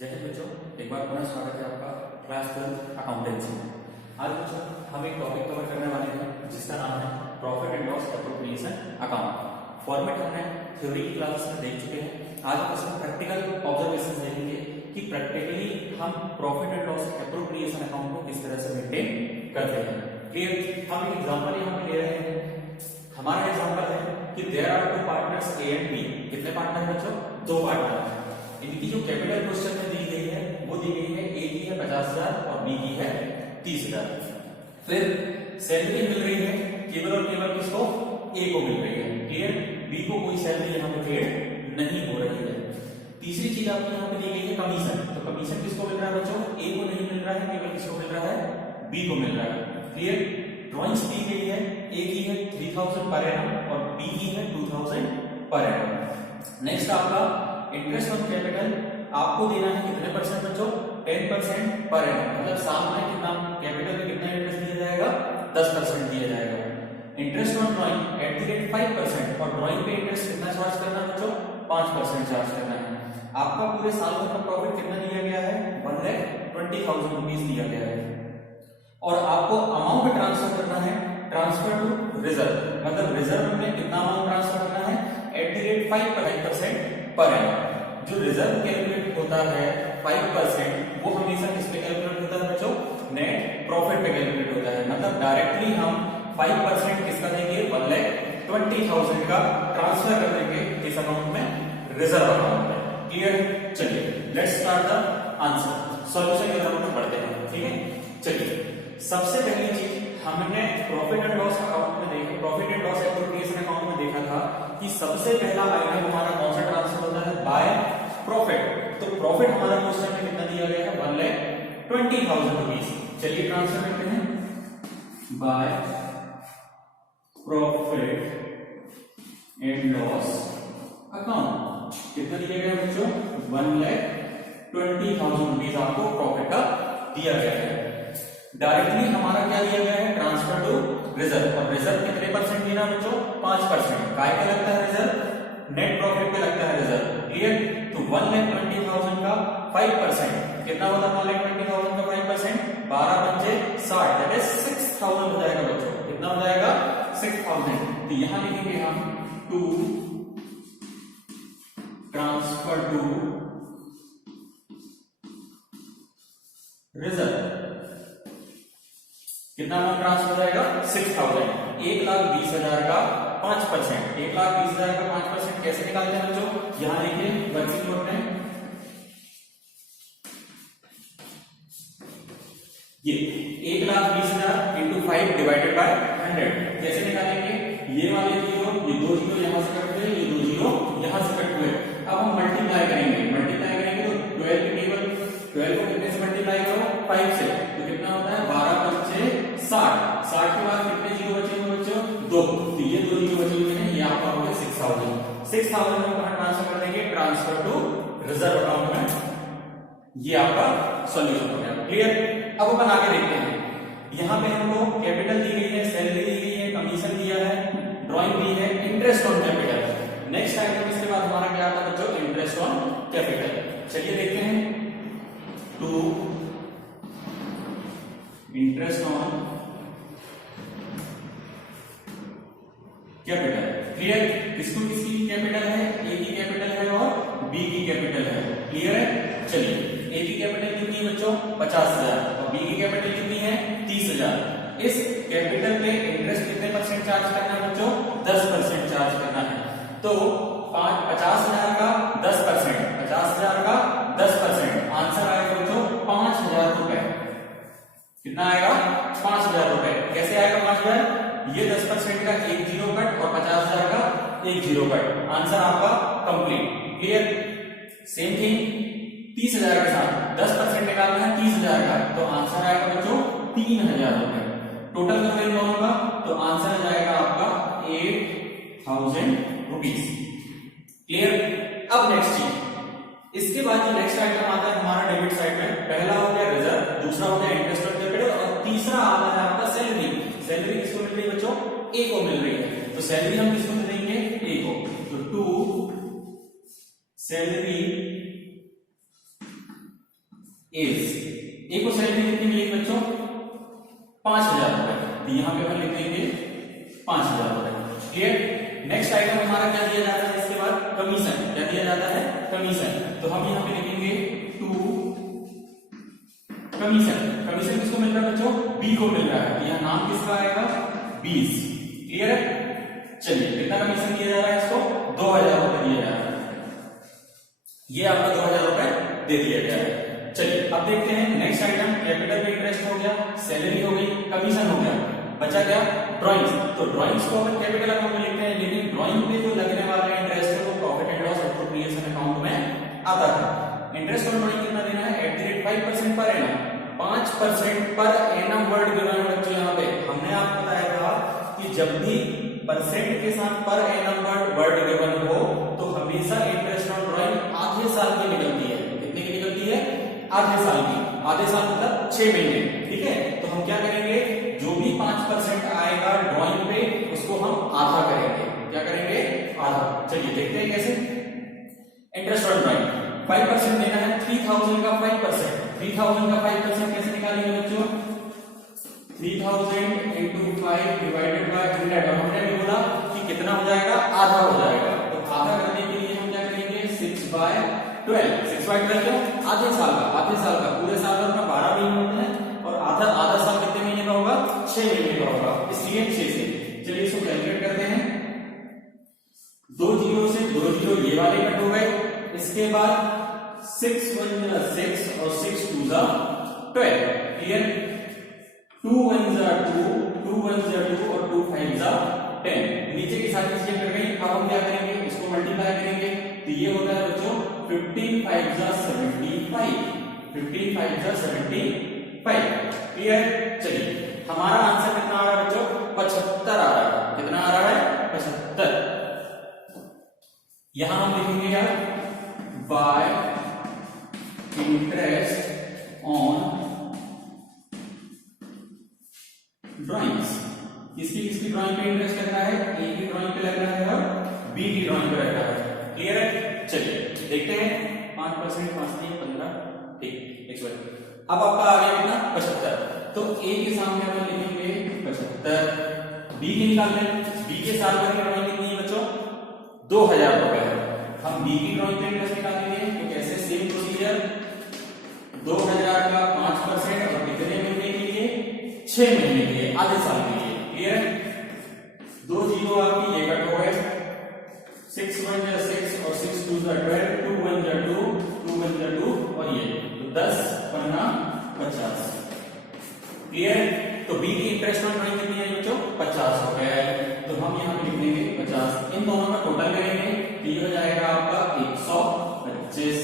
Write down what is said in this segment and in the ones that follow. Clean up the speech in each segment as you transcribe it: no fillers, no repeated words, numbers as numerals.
जय हिंद बच्चों, एक बार पुनः स्वागत है आपका क्लास 12 अकाउंटेंसी में। आज बच्चों हम एक टॉपिक कवर करने वाले हैं जिसका नाम है profit and loss appropriation account. Format हमने थ्योरी की क्लास में देख चुके हैं। आज हम इसमें प्रैक्टिकल ऑब्जर्वेशन देखेंगे कि प्रैक्टिकली हम profit and loss appropriation account को किस तरह से मेंटेन करते हैं। क्लियर? हम एक एग्जांपल यहाँ पे ले रहे हैं। हमारा एग्जांपल है कि there are two partners A and B. कितने पार्टनर हैं बच्चों? दो पार्टनर हैं। इनकी जो कैपिटल क्वेश्चन में दी गई है वो दी गई है, ए की है 50,000 और बी की है 30,000। फिर सैलरी मिल रही है केवल और केवल किसको? ए को मिल रही है। क्लियर? बी को कोई सैलरी यहाँ पे पेड नहीं हो रही है। तीसरी चीज आपको यहाँ पे दी गई है कमीशन। तो कमीशन किसको मिल रहा है बच्चों? ए को नहीं मिल रहा है, केवल किसको मिल रहा है? बी को मिल रहा है। क्लियर? ड्रॉइंग्स दी गई है, ए की है 3,000 पर एनम और बी की है 2,000 पर एनम। नेक्स्ट आपका इंटरेस्ट ऑन कैपिटल आपको देना है कितने परसेंट बच्चों? 10% पर एनम। मतलब साल में कितना कैपिटल में कितना इंटरेस्ट दिया जाएगा? 10% दिया जाएगा। Interest on drawing at the rate 5% और ड्राइंग पे इंटरेस्ट कितना चार्ज करना है बच्चों? 5% चार्ज करना है। आपका पूरे साल भर का प्रॉफिट कितना दिया गया है? 1,20,000 रुपीज दिया गया है। और आपको अमाउंट ट्रांसफर करना है, ट्रांसफर टू रिजर्व। मतलब रिजर्व में कितना अमाउंट ट्रांसफर करना है? At the rate 5% per annum. जो रिजर्व कैलकुलेट होता है 5%, वो हमेशा किस पे कैलकुलेट होता है बच्चों? नेट प्रॉफिट पे कैलकुलेट होता है। मतलब डायरेक्टली हम 5% किसका देंगे? 1,20,000 का ट्रांसफर कर देंगे इस अकाउंट में, रिजर्व अकाउंट में। क्लियर? चलिए let's start the answer. Solution की तरफ हम बढ़ते हैं। ठीक है, चलिए सबसे पहली चीज हमने प्रॉफिट एंड लॉस अकाउंट में देखा, profit and loss appropriation account में देखा था कि सबसे पहला आइटम हमारा कौन सा ट्रांसफर होता है? By profit. तो प्रॉफिट हमारा क्वेश्चन में कितना दिया गया है? 1,20,000 रुपीज। चलिए ट्रांसफर करते हैं by profit and loss account. कितना दिया गया है बच्चों? 1,20,000 रुपीज आपको प्रॉफिट का दिया गया है। डायरेक्टली हमारा क्या दिया गया है? Transfer to reserve. और रिजर्व कितने परसेंट देना बच्चों? 5%। काय पे लगता है रिजर्व? नेट प्रॉफिट पे लगता है रिजर्व। क्लियर? तो 1,20,000 का 5% कितना होता है? 1,20,000 का 5% 12 पंचे 60, दैट इज 6,000 हो जाएगा बच्चों। कितना हो जाएगा? 6,000। तो यहां लिखेंगे हम टू ट्रांसफर टू रिजर्व। कितना अमाउंट ट्रांसफर हो जाएगा? 6,000। 1,20,000 का 5%। 1,20,000 का 5% कैसे निकालते हैं बच्चों? यहां देखिए वर्किंग नोट में ये 1,20,000 इंटू 5 डिवाइडेड बाय 100। कैसे निकालेंगे? ये वाले जीरो, ये दो जीरो यहां से कट हुए, ये दो जीरो यहां से कट हुए। अब हम मल्टीप्लाई करेंगे तो 12 की टेबल 12 को कितने से मल्टीप्लाई करो? 5 से। तो कितना होता है? 12 पंचे 60। 60 के बाद कितने जीरो बचे हुए बच्चों? 2। तो ये दो जीरो बचे हुए हैं, ये आपका हो गया 6,000। 6,000 हम कहां ट्रांसफर कर देंगे? ट्रांसफर टू रिजर्व अकाउंट में। ये आपका सॉल्यूशन हो गया। क्लियर? अब अपन आगे देखते हैं। यहां पे हमको कैपिटल दी गई है, सैलरी दी गई है, कमीशन दिया है, ड्राइंग दी है, interest on capital. Next item इसके बाद हमारा क्या आता है बच्चों? Interest on capital. चलिए देखते हैं। To interest on capital. Clear? किसको किसकी कैपिटल है? ए की कैपिटल है और बी की कैपिटल है। क्लियर है? चलिए ए की कैपिटल कितनी है बच्चों? 50,000 और बी की कैपिटल कितनी है? 30,000। इस कैपिटल पे इंटरेस्ट कितने परसेंट चार्ज करना है बच्चों? 10% चार्ज करना है। तो 50,000 का 10%, 50,000 का 10%, आंसर आएगा बच्चों 5,000 रुपए। कितना आएगा? 5,000 रुपए। कैसे आएगा 5,000? ये 10% का एक जीरो कट और 50,000 का एक जीरो कट। आंसर आपका कंप्लीट। क्लियर? सेम थिंग 30,000 के साथ 10% निकालना है 30,000 का, तो आंसर आएगा बच्चों 3,000 रुपए। टोटल करो इन दोनों का, तो आंसर आ जाएगा आपका 8,000 रुपीज। क्लियर? अब नेक्स्ट चीज, इसके बाद जो नेक्स्ट आइटम आता है हमारा डेबिट साइड में, पहला हो गया रिजर्व, दूसरा हो गया इंटरेस्ट ऑन कैपिटल और तीसरा आता है आपका सैलरी। सैलरी किसको मिल रही है बच्चों? ए को मिल रही है। तो सैलरी हम किसको देंगे? ए को। तो टू सैलरी इज ए को सैलरी कितनी मिलेगी बच्चों 5,000 रुपए, तो यहाँ पे अपन लिख देंगे 5,000 रुपए। क्लियर। नेक्स्ट आइटम हमारा क्या दिया जाता है इसके बाद कमीशन, क्या दिया जाता है कमीशन, तो हम यहाँ पे लिखेंगे टू कमीशन। कमीशन किसको मिल रहा है बच्चों बी को मिल रहा है, यहाँ नाम किसका आएगा 20। क्लियर है। चलिए कितना कमीशन दिया जा रहा है इसको 2,000 रुपए दिया जा रहा है, ये आपका 2,000 रुपए दे दिया गया है। चलिए अब देखते हैं नेक्स्ट आइटम, कैपिटल में इंटरेस्ट हो गया, सैलरी हो गई, कमीशन हो गया, बचा क्या ड्राइंग्स। तो ड्राइंग्स को अपन कैपिटल अकाउंट में लिखते हैं, लेकिन ड्राइंग पे जो लगने वाला इंटरेस्ट है वो profit and loss appropriation account में आता है। इंटरेस्ट ऑन ड्राइंग कितना देना है @5% per annum, 5% per annum word given है बच्चों। यहाँ पे हमने आपको बताया था कि जब भी परसेंट के साथ पर एनम वर्ड गिवन हो तो हमेशा इंटरेस्ट ऑन ड्राइंग आधे साल की निकलती है। कितने की निकलती है आधे साल की, आधे साल मतलब 6 महीने। ठीक है, तो हम क्या करेंगे जो भी 5% आएगा ड्राइंग पे उसको हम आधा करेंगे, क्या करेंगे आधा। चलिए देखते हैं कैसे। इंटरेस्ट ऑन ड्राइंग 5% देना है, 3,000 का 5%, 3,000 का 5% कैसे निकालेंगे बच्चों 3,000 into 5 डिवाइडेड बाय 100, और हमने भी बोला कि कितना हो जाएगा आधा हो जाएगा, तो आधा करने के लिए हम क्या करेंगे 6/12, 6/12 क्यों आधे साल का, आधे साल का, पूरे साल में 12 महीने होते हैं और आधा साल कितने महीने का होगा 6 महीने का होगा, इसलिए 6 से। चलिए इसको कैलकुलेट करते हैं, 2 जीरो से 2 जीरो ये वाले कट हो गए, इसके बाद 6 1 जा 6 और 6 2 जा 12। क्लियर। 2 1 जा 2, 2 1 जा 2 और 2 5 जा 10। नीचे की सारी चीजें कर गई, अब हम क्या करेंगे इसको मल्टीप्लाई करेंगे, तो ये होता है बच्चों 15 5 जा 75, 15 5 जा 75। क्लियर। चलिए हमारा आंसर कितना आ रहा है बच्चों 75 आ रहा है। कितना आ रहा है 75। यहां हम लिखेंगे यार बाय इंटरेस्ट ऑन ड्राइंग्स। किसकी ड्राइंग पे इंटरेस्ट लगना है, ए की ड्राइंग पे लगना है और बी की ड्राइंग पे लगना है। क्लियर है। चलिए देखते हैं 5% 5 3 15, ठीक 100। अब आपका आ गया कितना 75, तो ए के सामने हम लिखेंगे 75, बी की निकाल लें, बी के साथ की ड्राइंग कितनी है बच्चों 2,000 रुपए है। हम बी की ड्राइंग पे इंटरेस्ट निकालेंगे, तो कैसे सेम प्रोसीजर 2,000 का 5% और कितने महीने के लिए 6 महीने के लिए, आधे साल के लिए। क्लियर है। 2 जीरो आपकी ये कट हो गए, 6 1 जा 6 और 6 2 जा 12, 2 1 जा 2, 2 1 जा 2 और ये तो 10 पन्ना 50। क्लियर। तो बी की इंटरेस्ट ऑन ड्राइंग कितनी है बच्चों 50 हो गया है, तो हम यहाँ पे लिख देंगे 50। इन दोनों का टोटल करेंगे तो ये हो जाएगा आपका 125।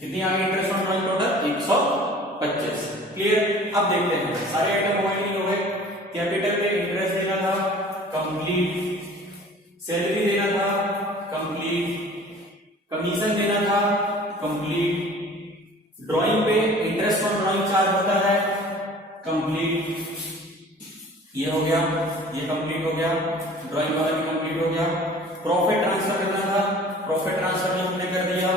कितनी आ गई interest on drawing total 125। Clear. अब देखते हैं सारे आइटम हो गए नहीं हो गए। कैपिटल पे इंटरेस्ट देना था कंप्लीट, सैलरी देना था कंप्लीट, कमीशन देना था कंप्लीट, ड्राइंग पे इंटरेस्ट ऑन ड्राइंग चार्ज होता है कंप्लीट, ये हो गया, ये कंप्लीट हो गया, ड्राइंग वाला भी कंप्लीट हो गया। प्रॉफिट ट्रांसफर करना था, प्रॉफिट ट्रांसफर भी हमने कर दिया,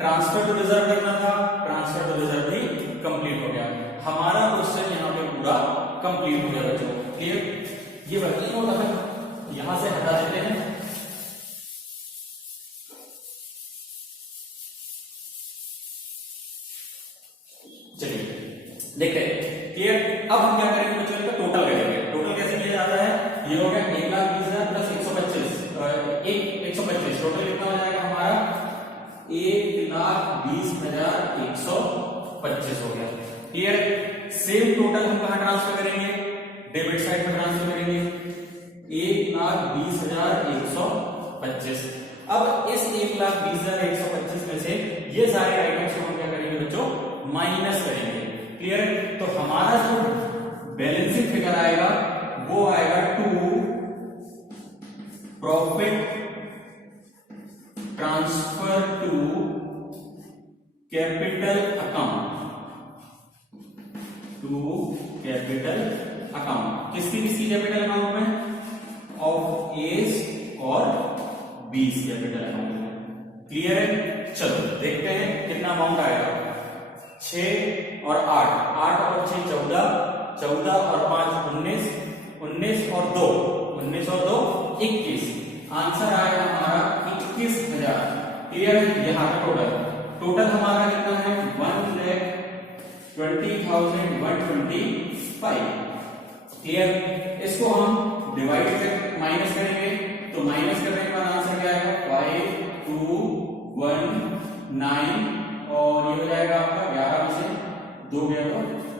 ट्रांसफर टू रिजर्व करना था, ट्रांसफर टू रिजर्व भी कंप्लीट हो गया। हमारा क्वेश्चन यहाँ पे पूरा कंप्लीट हो गया बच्चों। क्लियर। ये वर्किंग होता है, यहां से हटा देते हैं। चलिए देखते हैं। क्लियर। अब हम क्या करेंगे बच्चों इसका टोटल करेंगे। टोटल कैसे किया जाता है, ये हो गया 1,20,000 प्लस 125, 125 टोटल कितना हो जाएगा हमारा 1,20,125 हो गया। क्लियर। सेम टोटल हम कहां ट्रांसफर करेंगे, डेबिट साइड में ट्रांसफर करेंगे 1,20,125। अब इस 1,20,125 में से ये सारे आइटम्स को हम क्या करेंगे बच्चों माइनस करेंगे। क्लियर। तो हमारा जो बैलेंसिंग फिगर आएगा वो आएगा to profit transfer to capital account, to capital account. किसकी कैपिटल अकाउंट में ऑफ एज और बीस कैपिटल अकाउंट में। क्लियर है। चलो देखते हैं कितना अमाउंट आएगा। 6 और 8, 8 और 6 14, 14 और 5 19, 19 और 2 21। आंसर आएगा हमारा 21,000। क्लियर है? यहाँ का टोटल हमारा कितना है 1,20,125। क्लियर? इसको हम डिवाइड कर माइनस करेंगे, तो माइनस करने के बाद आंसर क्या आएगा 5219 और ये हो जाएगा आपका 11 में से 2 गया तो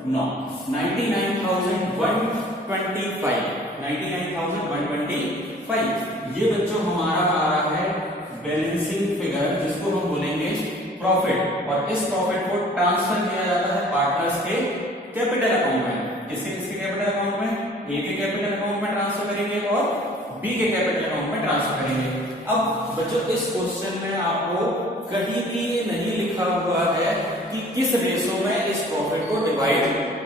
9, 99,125। 99,125 ये बच्चों हमारा आ रहा है बैलेंसिंग फिगर, जिसको हम बोलेंगे प्रॉफिट। और इस प्रॉफिट को ट्रांसफर किया जाता है पार्टनर्स के कैपिटल अकाउंट में। किसके किसके कैपिटल अकाउंट में? ए के कैपिटल अकाउंट में ट्रांसफर करेंगे और बी के कैपिटल अकाउंट में ट्रांसफर करेंगे। अब बच्चों इस क्वेश्चन में आपको कहीं भी नहीं लिखा हुआ है कि किस रेशो में इस प्रॉफिट को डिवाइड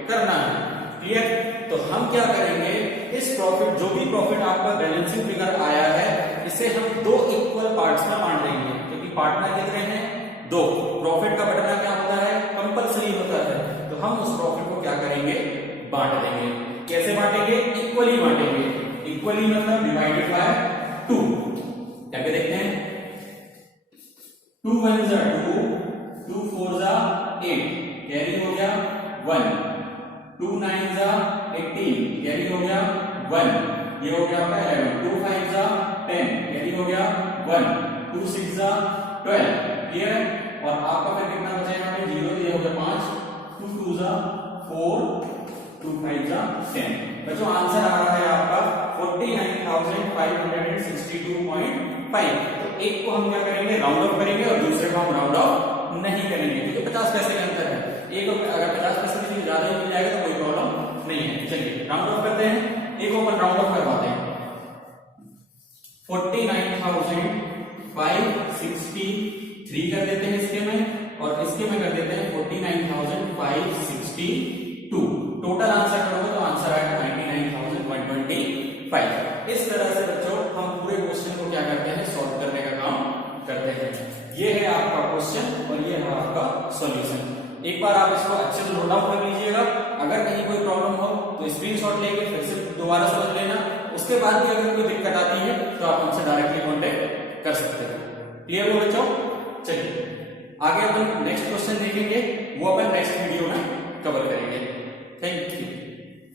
करना है। क्लियर? तो हम क्या करेंगे, इस प्रॉफिट जो भी प्रॉफिट आपका बैलेंसिंग फिगर आया है इसे हम 2 इक्वल पार्ट्स में बांट देंगे, क्योंकि पार्टनर कितने हैं 2। प्रॉफिट का बढ़ना क्या होता है कंपलसरी होता है, तो हम उस प्रॉफिट को क्या करेंगे बांट देंगे। कैसे बांटेंगे? इक्वली बांटेंगे। इक्वली मतलब डिवाइडेड बाय 2। क्या देखते हैं 2 1 2, 2 4 8, कैरी हो गया 1, 2 9 18, कैरी हो गया 1, ये हो गया आपका 11, 2 5 10, कैरी हो गया 1, 2 6 12। क्लियर है? और आपका फिर कितना बचा यहाँ पे 0, ये हो गया 5, 2 2 4, 2 5 10। बच्चों आंसर आ रहा है आपका 49,562.5। तो एक को हम क्या करेंगे राउंड ऑफ करेंगे और दूसरे को हम राउंड ऑफ नहीं करेंगे, क्योंकि 50 पैसे का अंतर है। एक अगर 50 पैसे की चीज ज्यादा मिल जाएगा तो कोई प्रॉब्लम नहीं है। चलिए राउंड ऑफ करते हैं, एक को अपन राउंड ऑफ करवाते हैं। 49,563 कर देते हैं इसके में, और इसके में कर देते हैं 49,562। टोटल आंसर करोगे तो आंसर आएगा 99,125। इस तरह से बच्चों हम पूरे क्वेश्चन को क्या करते हैं सॉल्व करने का काम करते हैं। ये है आपका क्वेश्चन और ये है आपका सॉल्यूशन। एक बार आप इसको अच्छे से नोट डाउन कर लीजिएगा। अगर कहीं कोई प्रॉब्लम हो तो स्क्रीनशॉट लेके फिर से दोबारा समझ लेना। उसके बाद भी अगर कोई दिक्कत आती है तो आप हमसे डायरेक्टली कॉन्टेक्ट कर सकते हैं। क्लियर हो बच्चों? चलिए आगे अपन नेक्स्ट क्वेश्चन देखेंगे, वो अपन नेक्स्ट वीडियो में कवर करेंगे। Thank you.